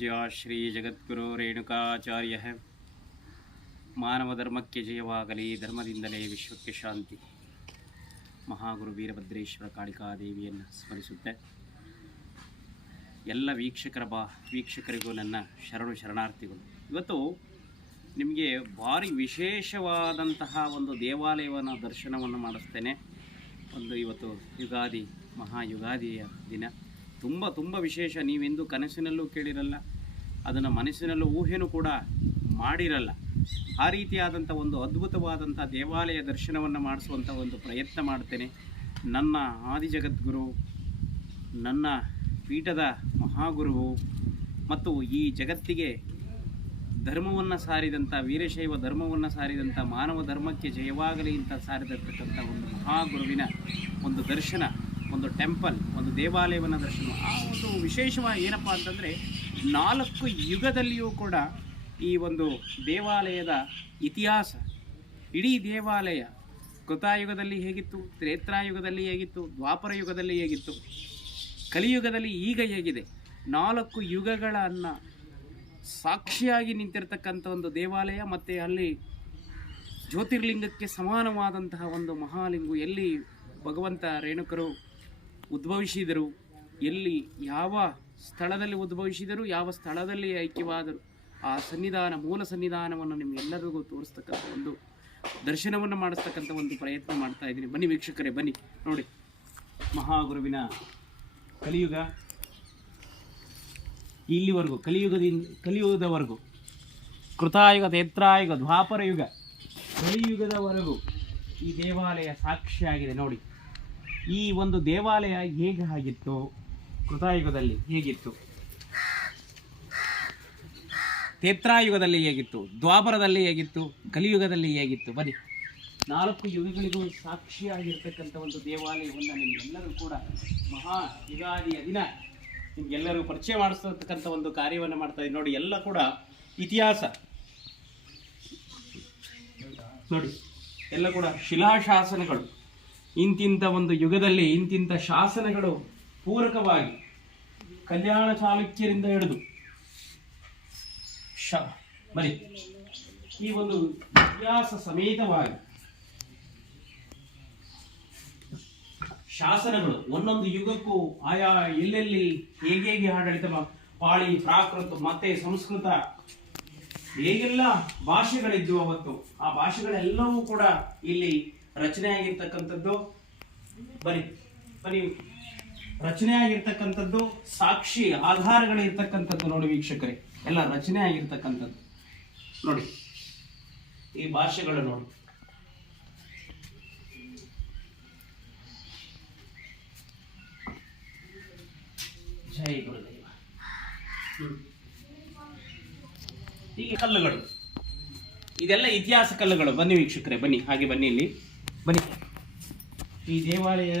जय श्री जगद्गुरु रेणुकाचार्य है। ಮಾನವ ಧರ್ಮಕ್ಕೆ ಜಯವಾಗಲಿ, ಧರ್ಮದಿಂದಲೇ ವಿಶ್ವಕ್ಕೆ ಶಾಂತಿ. ಮಹಾಗುರು ವೀರಭದ್ರೇಶ್ವರ ಕಾಳಿಕಾದೇವಿಯನ್ನು ಸ್ಮರಿಸುತ್ತೆ. ಎಲ್ಲ ವೀಕ್ಷಕರಿಗೂ ನನ್ನ ಶರಣಾರ್ಥಿಗಳು. ಇವತ್ತು ನಿಮಗೆ ಭಾರಿ ವಿಶೇಷವಾದಂತಹ ಒಂದು ದೇವಾಲಯವನ್ನು ದರ್ಶನವನ್ನು ಮಾಡಿಸ್ತೇನೆ. ಇವತ್ತು ಯುಗಾದಿ, ಮಹಾಯುಗಾದಿಯ ದಿನ. ತುಂಬ ವಿಶೇಷ. ನೀವೆಂದು ಕನಸಿನಲ್ಲೂ ಕೇಳಿರಲ್ಲ, ಅದನ್ನು ಮನಸ್ಸಿನಲ್ಲೂ ಊಹೆನೂ ಕೂಡ ಮಾಡಿರಲ್ಲ. ಆ ರೀತಿಯಾದಂಥ ಒಂದು ಅದ್ಭುತವಾದಂಥ ದೇವಾಲಯ ದರ್ಶನವನ್ನು ಮಾಡಿಸುವಂಥ ಒಂದು ಪ್ರಯತ್ನ ಮಾಡ್ತೇನೆ. ನನ್ನ ಆದಿಜಗದ್ಗುರು, ನನ್ನ ಪೀಠದ ಮಹಾಗುರುವು ಮತ್ತು ಈ ಜಗತ್ತಿಗೆ ಧರ್ಮವನ್ನು ಸಾರಿದಂಥ, ವೀರಶೈವ ಧರ್ಮವನ್ನು ಸಾರಿದಂಥ, ಮಾನವ ಧರ್ಮಕ್ಕೆ ಜಯವಾಗಲಿ ಅಂತ ಸಾರಿದಿರ್ತಕ್ಕಂಥ ಒಂದು ಮಹಾಗುರುವಿನ ಒಂದು ದರ್ಶನ, ಒಂದು ಟೆಂಪಲ್, ಒಂದು ದೇವಾಲಯವನ್ನು ದರ್ಶನ. ಆ ಒಂದು ವಿಶೇಷವಾಗಿ ಏನಪ್ಪ ಅಂತಂದರೆ, 4 ಯುಗದಲ್ಲಿಯೂ ಕೂಡ ಈ ಒಂದು ದೇವಾಲಯದ ಇತಿಹಾಸ, ಇಡೀ ದೇವಾಲಯ ಕೃತಾಯುಗದಲ್ಲಿ ಹೇಗಿತ್ತು, ತ್ರೇತಾಯುಗದಲ್ಲಿ ಹೇಗಿತ್ತು, ದ್ವಾಪರ ಯುಗದಲ್ಲಿ ಹೇಗಿತ್ತು, ಕಲಿಯುಗದಲ್ಲಿ ಈಗ ಹೇಗಿದೆ, 4 ಯುಗಗಳನ್ನು ಸಾಕ್ಷಿಯಾಗಿ ನಿಂತಿರ್ತಕ್ಕಂಥ ಒಂದು ದೇವಾಲಯ. ಮತ್ತು ಅಲ್ಲಿ ಜ್ಯೋತಿರ್ಲಿಂಗಕ್ಕೆ ಸಮಾನವಾದಂತಹ ಒಂದು ಮಹಾಲಿಂಗು, ಎಲ್ಲಿ ಭಗವಂತ ರೇಣುಕರು ಉದ್ಭವಿಸಿದರು, ಎಲ್ಲಿ ಯಾವ ಸ್ಥಳದಲ್ಲಿ ಉದ್ಭವಿಸಿದರು, ಯಾವ ಸ್ಥಳದಲ್ಲಿ ಐಕ್ಯವಾದರು, ಆ ಸನ್ನಿಧಾನ, ಮೂಲ ಸನ್ನಿಧಾನವನ್ನು ನಿಮಗೆಲ್ಲರಿಗೂ ತೋರಿಸ್ತಕ್ಕಂಥ ಒಂದು ದರ್ಶನವನ್ನು ಮಾಡಿಸ್ತಕ್ಕಂಥ ಒಂದು ಪ್ರಯತ್ನ ಮಾಡ್ತಾ ಇದ್ದೀನಿ. ಬನ್ನಿ ವೀಕ್ಷಕರೇ, ಬನ್ನಿ ನೋಡಿ. ಮಹಾಗುರುವಿನ ಕಲಿಯುಗ ಇಲ್ಲಿವರೆಗೂ, ಕಲಿಯುಗದವರೆಗೂ, ಕೃತಾಯುಗ, ತ್ರೇತಾಯುಗ, ದ್ವಾಪರ ಯುಗ, ಕಲಿಯುಗದವರೆಗೂ ಈ ದೇವಾಲಯ ಸಾಕ್ಷಿಯಾಗಿದೆ. ನೋಡಿ, ಈ ಒಂದು ದೇವಾಲಯ ಹೇಗೆ ಆಗಿತ್ತು, ಕೃತಾಯುಗದಲ್ಲಿ ಹೇಗಿತ್ತು, ತ್ರೇತಾಯುಗದಲ್ಲಿ ಹೇಗಿತ್ತು, ದ್ವಾಪರದಲ್ಲಿ ಹೇಗಿತ್ತು, ಕಲಿಯುಗದಲ್ಲಿ ಹೇಗಿತ್ತು. ಬನ್ನಿ, 4 ಯುಗಗಳಿಗೂ ಸಾಕ್ಷಿಯಾಗಿರ್ತಕ್ಕಂಥ ಒಂದು ದೇವಾಲಯವನ್ನು ನಿಮಗೆಲ್ಲರೂ ಕೂಡ ಮಹಾ ಯುಗಾದಿಯ ದಿನ ನಿಮಗೆಲ್ಲರೂ ಪರಿಚಯ ಮಾಡಿಸ್ತಕ್ಕಂಥ ಒಂದು ಕಾರ್ಯವನ್ನು ಮಾಡ್ತಾ ಇದ್ದೀವಿ. ನೋಡಿ, ಎಲ್ಲ ಕೂಡ ಇತಿಹಾಸ ನೋಡಿ, ಎಲ್ಲ ಕೂಡ ಶಿಲಾಶಾಸನಗಳು. ಇಂತಿಂಥ ಒಂದು ಯುಗದಲ್ಲಿ ಇಂತಿಂಥ ಶಾಸನಗಳು ಪೂರಕವಾಗಿ ಕಲ್ಯಾಣ ಚಾಲುಕ್ಯರಿಂದ ಹಿಡಿದು ಬರೀ ಈ ಒಂದು ಇತಿಹಾಸ ಸಮೇತವಾಗಿ ಶಾಸನಗಳು ಒಂದೊಂದು ಯುಗಕ್ಕೂ ಆಯಾ ಎಲ್ಲೆಲ್ಲಿ ಹೇಗೆ ಆಡಳಿತ, ಪಾಳಿ, ಪ್ರಾಕೃತ ಮತ್ತೆ ಸಂಸ್ಕೃತ, ಹೇಗೆಲ್ಲ ಭಾಷೆಗಳಿದ್ವು ಅವತ್ತು, ಆ ಭಾಷೆಗಳೆಲ್ಲವೂ ಕೂಡ ಇಲ್ಲಿ ರಚನೆ ಆಗಿರ್ತಕ್ಕಂಥದ್ದು. ಬನ್ನಿ ರಚನೆ ಆಗಿರ್ತಕ್ಕಂಥದ್ದು, ಸಾಕ್ಷಿ ಆಧಾರಗಳಿರ್ತಕ್ಕಂಥದ್ದು. ನೋಡಿ ವೀಕ್ಷಕರೇ, ಎಲ್ಲ ರಚನೆ ಆಗಿರ್ತಕ್ಕಂಥದ್ದು. ನೋಡಿ ಈ ಭಾಷೆಗಳು ನೋಡಿ. ಜೈ ಗುರುದೇವ. ಹೀಗೆ ಕಲ್ಲುಗಳು, ಇದೆಲ್ಲ ಇತಿಹಾಸ ಕಲ್ಲುಗಳು. ಬನ್ನಿ ವೀಕ್ಷಕರೇ, ಬನ್ನಿ, ಹಾಗೆ ಬನ್ನಿ, ಇಲ್ಲಿ ಬನ್ನಿ. ಈ ದೇವಾಲಯ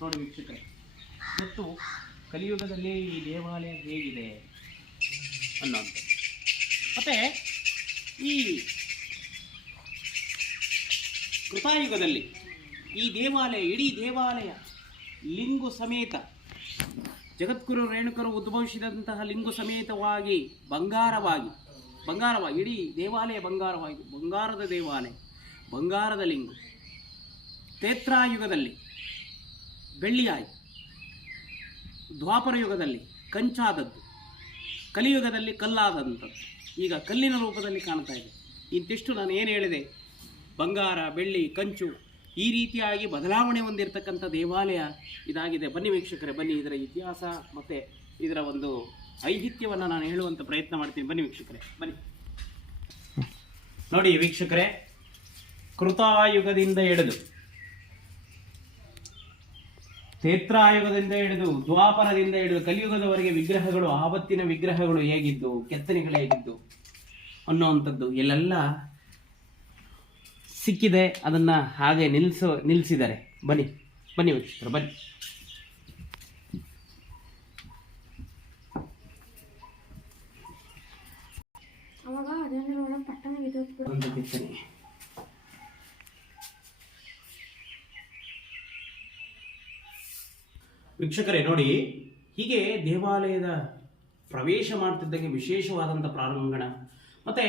ನೋಡಿ ವೀಕ್ಷಕರೇ, ಮತ್ತು ಕಲಿಯುಗದಲ್ಲಿ ಈ ದೇವಾಲಯ ಹೇಗಿದೆ ಅನ್ನೋದು. ಮತ್ತೆ ಈ ಕೃತಾಯುಗದಲ್ಲಿ ಈ ದೇವಾಲಯ, ಇಡೀ ದೇವಾಲಯ ಲಿಂಗು ಸಮೇತ, ಜಗದ್ಗುರು ರೇಣುಕರು ಉದ್ಭವಿಸಿದಂತಹ ಲಿಂಗು ಸಮೇತವಾಗಿ ಬಂಗಾರವಾಗಿ, ಇಡೀ ದೇವಾಲಯ ಬಂಗಾರವಾಗಿ, ಬಂಗಾರದ ದೇವಾಲಯ, ಬಂಗಾರದ ಲಿಂಗು. ತ್ರೇತಾಯುಗದಲ್ಲಿ ಬೆಳ್ಳಿಯಾಯಿತು, ದ್ವಾಪರ ಯುಗದಲ್ಲಿ ಕಂಚಾದದ್ದು, ಕಲಿಯುಗದಲ್ಲಿ ಕಲ್ಲಾದಂಥದ್ದು, ಈಗ ಕಲ್ಲಿನ ರೂಪದಲ್ಲಿ ಕಾಣ್ತಾ ಇದೆ. ಇಂತಿಷ್ಟು ನಾನು ಏನು ಹೇಳಿದೆ, ಬಂಗಾರ, ಬೆಳ್ಳಿ, ಕಂಚು, ಈ ರೀತಿಯಾಗಿ ಬದಲಾವಣೆ ಹೊಂದಿರತಕ್ಕಂಥ ದೇವಾಲಯ ಇದಾಗಿದೆ. ಬನ್ನಿ ವೀಕ್ಷಕರೇ, ಬನ್ನಿ, ಇದರ ಇತಿಹಾಸ ಮತ್ತು ಇದರ ಒಂದು ಐತಿಹ್ಯವನ್ನು ನಾನು ಹೇಳುವಂಥ ಪ್ರಯತ್ನ ಮಾಡ್ತೀನಿ. ಬನ್ನಿ ವೀಕ್ಷಕರೇ, ಬನ್ನಿ ನೋಡಿ ವೀಕ್ಷಕರೇ, ಕೃತಾಯುಗದಿಂದ ಹಿಡಿದು ತ್ರೇತಾಯುಗದಿಂದ ಹಿಡಿದು ದ್ವಾಪರದಿಂದ ಹಿಡಿದು ಕಲಿಯುಗದವರೆಗೆ ವಿಗ್ರಹಗಳು, ಆವತ್ತಿನ ವಿಗ್ರಹಗಳು ಹೇಗಿದ್ದು, ಕೆತ್ತನೆಗಳು ಹೇಗಿದ್ದು ಅನ್ನುವಂಥದ್ದು ಎಲ್ಲೆಲ್ಲ ಸಿಕ್ಕಿದೆ. ಅದನ್ನ ಹಾಗೆ ನಿಲ್ಲಿಸಿದ್ದಾರೆ. ಬನ್ನಿ ವೀಕ್ಷಕರು, ಬನ್ನಿ. ವೀಕ್ಷಕರೇ ನೋಡಿ, ಹೀಗೆ ದೇವಾಲಯದ ಪ್ರವೇಶ ಮಾಡ್ತಿದ್ದಂಗೆ ವಿಶೇಷವಾದಂಥ ಪ್ರಾರಂಗಣ, ಮತ್ತೆ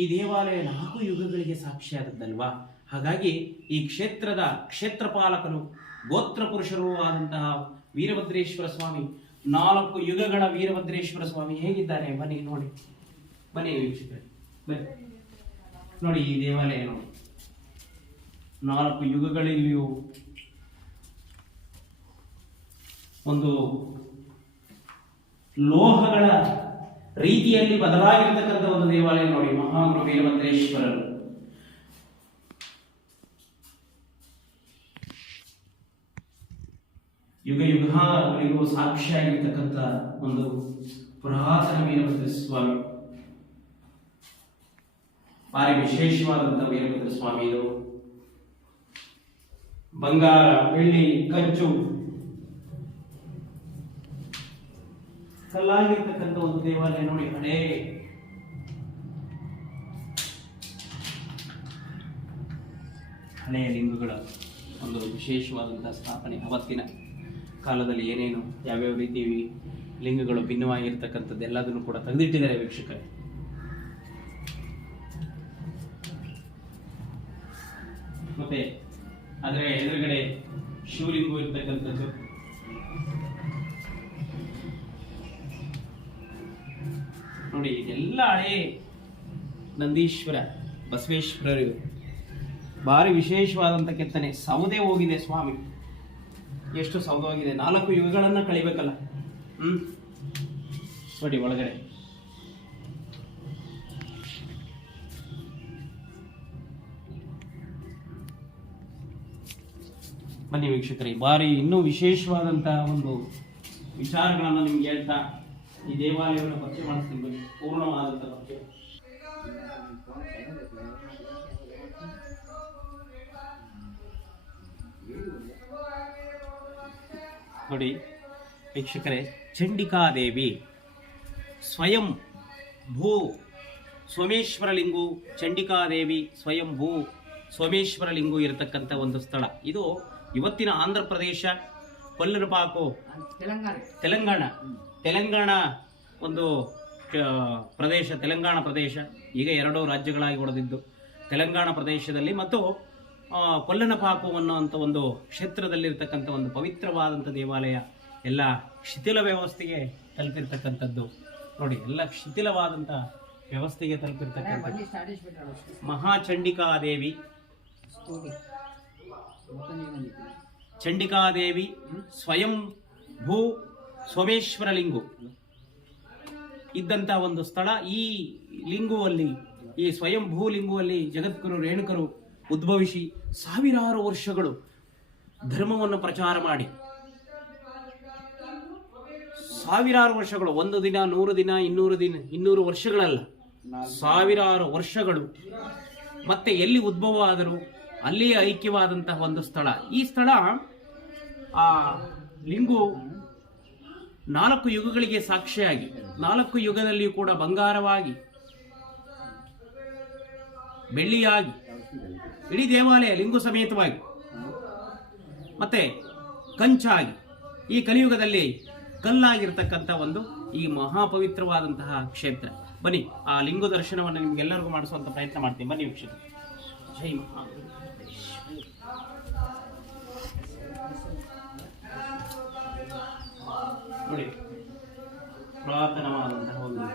ಈ ದೇವಾಲಯ 4 ಯುಗಗಳಿಗೆ ಸಾಕ್ಷಿಯಾದದ್ದಲ್ವಾ. ಹಾಗಾಗಿ ಈ ಕ್ಷೇತ್ರದ ಕ್ಷೇತ್ರಪಾಲಕರು ಗೋತ್ರ ಪುರುಷರೂ ಆದಂತಹ ವೀರಭದ್ರೇಶ್ವರ ಸ್ವಾಮಿ, 4 ಯುಗಗಳ ವೀರಭದ್ರೇಶ್ವರ ಸ್ವಾಮಿ ಹೇಗಿದ್ದಾರೆ ಬನ್ನಿ ನೋಡಿ. ಬನ್ನಿ ವೀಕ್ಷಕರೇ, ಬನ್ನಿ ನೋಡಿ ಈ ದೇವಾಲಯ ನೋಡಿ. 4 ಯುಗಗಳಲ್ಲಿಯೂ ಒಂದು ಲೋಹಗಳ ರೀತಿಯಲ್ಲಿ ಬದಲಾಗಿರತಕ್ಕಂಥ ಒಂದು ದೇವಾಲಯ ನೋಡಿ. ಮಹಾಗುರು ವೀರಭದ್ರೇಶ್ವರರು ಯುಗ ಯುಗಗಳಿಗೂ ಸಾಕ್ಷಿಯಾಗಿರ್ತಕ್ಕಂಥ ಒಂದು ಪುರಾತನ ವೀರಭದ್ರ ಸ್ವಾಮಿ, ಭಾರಿ ವಿಶೇಷವಾದಂತಹ ವೀರಭದ್ರ ಸ್ವಾಮಿ. ಇದು ಬಂಗಾರ, ಬೆಳ್ಳಿ, ಕಂಚು ಕಲ್ಲಾಗಿರ್ತಕ್ಕಂಥ ಒಂದು ದೇವಾಲಯ ನೋಡಿ. ಹಳೆಯ ಲಿಂಗಗಳ ಒಂದು ವಿಶೇಷವಾದಂತಹ ಸ್ಥಾಪನೆ. ಅವತ್ತಿನ ಕಾಲದಲ್ಲಿ ಏನೇನು ಯಾವ್ಯಾವ ರೀತಿ ಲಿಂಗಗಳು ಭಿನ್ನವಾಗಿರ್ತಕ್ಕಂಥದ್ದು ಎಲ್ಲದನ್ನು ಕೂಡ ತೆಗೆದಿಟ್ಟಿದ್ದಾರೆ ವೀಕ್ಷಕರೇ. ಮತ್ತೆ ಅದರ ಎದುರುಗಡೆ ಶಿವಲಿಂಗ ಇರ್ತಕ್ಕಂಥದ್ದು ನೋಡಿ. ಇದೆಲ್ಲ ಹಳೆ ನಂದೀಶ್ವರ ಬಸವೇಶ್ವರರು, ಭಾರಿ ವಿಶೇಷವಾದಂಥ ಕೆತ್ತನೆ. ಸೌದೆ ಹೋಗಿದೆ ಸ್ವಾಮಿ, ಎಷ್ಟು ಸೌದೆ ಹೋಗಿದೆ. 4 ಯುಗಗಳನ್ನ ಕಳಿಬೇಕಲ್ಲ. ನೋಡಿ ಒಳಗಡೆ ಬನ್ನಿ ವೀಕ್ಷಕರೇ, ಭಾರಿ ಇನ್ನೂ ವಿಶೇಷವಾದಂತಹ ಒಂದು ವಿಚಾರಗಳನ್ನು ನಿಮ್ಗೆ ಹೇಳ್ತಾ ಈ ದೇವಾಲಯವನ್ನು ಪರಿಚಯ ಮಾಡಿಸ್ತೀನಿ ಬನ್ನಿ. ಪೂರ್ಣವಾದಂತಹ ಪರಿಚಯ ನೋಡಿ ವೀಕ್ಷಕರೇ. ಚಂಡಿಕಾದೇವಿ ಸ್ವಯಂ ಭೂ ಸೋಮೇಶ್ವರಲಿಂಗು, ಚಂಡಿಕಾದೇವಿ ಸ್ವಯಂ ಭೂ ಸೋಮೇಶ್ವರಲಿಂಗು ಇರತಕ್ಕಂಥ ಒಂದು ಸ್ಥಳ ಇದು. ಇವತ್ತಿನ ಆಂಧ್ರ ಪ್ರದೇಶ, ಕೊಲ್ಲರಪಾಕು, ತೆಲಂಗಾಣ ಒಂದು ಪ್ರದೇಶ, ತೆಲಂಗಾಣ ಪ್ರದೇಶ ಈಗ 2 ರಾಜ್ಯಗಳಾಗಿ ಒಡೆದಿದ್ದು. ತೆಲಂಗಾಣ ಪ್ರದೇಶದಲ್ಲಿ ಮತ್ತು ಕೊಲ್ಲನಪಾಕು ಅನ್ನುವಂಥ ಒಂದು ಕ್ಷೇತ್ರದಲ್ಲಿರ್ತಕ್ಕಂಥ ಒಂದು ಪವಿತ್ರವಾದಂಥ ದೇವಾಲಯ ಎಲ್ಲ ಶಿಥಿಲ ವ್ಯವಸ್ಥೆಗೆ ತಲುಪಿರ್ತಕ್ಕಂಥದ್ದು ನೋಡಿ. ಎಲ್ಲ ಶಿಥಿಲವಾದಂಥ ವ್ಯವಸ್ಥೆಗೆ ತಲುಪಿರ್ತಕ್ಕಂಥ ಮಹಾಚಂಡಿಕಾದೇವಿ, ಚಂಡಿಕಾದೇವಿ ಸ್ವಯಂ ಭೂ ಸೋಮೇಶ್ವರ ಲಿಂಗು ಇದ್ದಂಥ ಒಂದು ಸ್ಥಳ. ಈ ಲಿಂಗುವಲ್ಲಿ, ಈ ಸ್ವಯಂ ಭೂ ಲಿಂಗುವಲ್ಲಿ ಜಗದ್ಗುರು ರೇಣುಕರು ಉದ್ಭವಿಸಿ ಸಾವಿರಾರು ವರ್ಷಗಳು ಧರ್ಮವನ್ನು ಪ್ರಚಾರ ಮಾಡಿ, ಸಾವಿರಾರು ವರ್ಷಗಳು, 1 ದಿನ, 100 ದಿನ, 200 ದಿನ, 200 ವರ್ಷಗಳಲ್ಲ, ಸಾವಿರಾರು ವರ್ಷಗಳು ಮತ್ತೆ ಎಲ್ಲಿ ಉದ್ಭವ ಆದರೂ ಅಲ್ಲಿಯೇ ಐಕ್ಯವಾದಂತಹ ಒಂದು ಸ್ಥಳ. ಈ ಸ್ಥಳ ಆ ಲಿಂಗು 4 ಯುಗಗಳಿಗೆ ಸಾಕ್ಷಿಯಾಗಿ, 4 ಯುಗದಲ್ಲಿಯೂ ಕೂಡ ಬಂಗಾರವಾಗಿ, ಬೆಳ್ಳಿಯಾಗಿ, ಇಡೀ ದೇವಾಲಯ ಲಿಂಗು ಸಮೇತವಾಗಿ, ಮತ್ತೆ ಕಂಚಾಗಿ, ಈ ಕಲಿಯುಗದಲ್ಲಿ ಕಲ್ಲಾಗಿರ್ತಕ್ಕಂಥ ಒಂದು ಈ ಮಹಾಪವಿತ್ರವಾದಂತಹ ಕ್ಷೇತ್ರ. ಬನ್ನಿ ಆ ಲಿಂಗು ದರ್ಶನವನ್ನು ನಿಮ್ಗೆಲ್ಲರಿಗೂ ಮಾಡಿಸುವಂತ ಪ್ರಯತ್ನ ಮಾಡ್ತೀನಿ. ಬನ್ನಿ ವೀಕ್ಷಕ. ಜೈ ಮಹಾ ನೋಡಿ, ಪುರಾತನವಾದಂತಹ ಒಂದು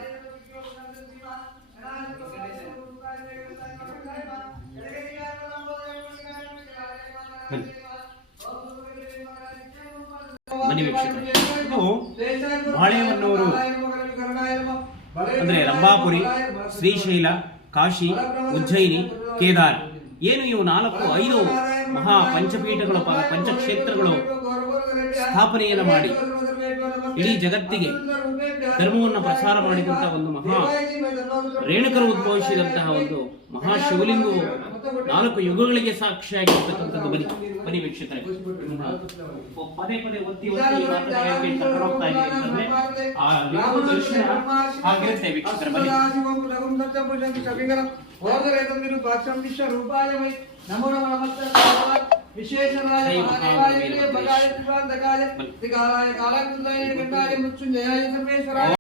ಬನ್ನಿ ವೀಕ್ಷಕರೇ. ಇದು ಬಾಳೆಹೊನ್ನೂರು ಅಂದ್ರೆ ರಂಭಾಪುರಿ, ಶ್ರೀಶೈಲ, ಕಾಶಿ, ಉಜ್ಜಯಿನಿ, ಕೇದಾರ, ಏನು ಇವು 4-5 ಮಹಾ ಪಂಚಪೀಠಗಳು, ಪಂಚಕ್ಷೇತ್ರಗಳು ಸ್ಥಾಪನೆಯನ್ನು ಮಾಡಿ ಇಡೀ ಜಗತ್ತಿಗೆ ಧರ್ಮವನ್ನು ಪ್ರಸಾರ ಮಾಡಿದಂತಹ ಒಂದು ಮಹಾ ರೇಣುಕರು ಉದ್ಭವಿಸಿದಂತಹ ಒಂದು ಮಹಾ ಶಿವಲಿಂಗು 4 ಯುಗಗಳಿಗೆ ಸಾಕ್ಷಿಯಾಗಿರ್ತಕ್ಕಂಥದ್ದು. ಬನ್ನಿ ವೀಕ್ಷಕರೇ, ಪದೇ ಪದೇ ಒತ್ತಿ ಹೋಗ್ತಾ ಇದ್ದೀನಿ ಆ ಲಿಂಗು ದರ್ಶನ ಆಗಿರುತ್ತೆ ವೀಕ್ಷಕರೇ. ಬನ್ನಿ. विशेषणाय महादेवाय बगाय त्रिकालाय कालकुंडाय गंगाय मृत्युंजयाय सर्वेश्वराय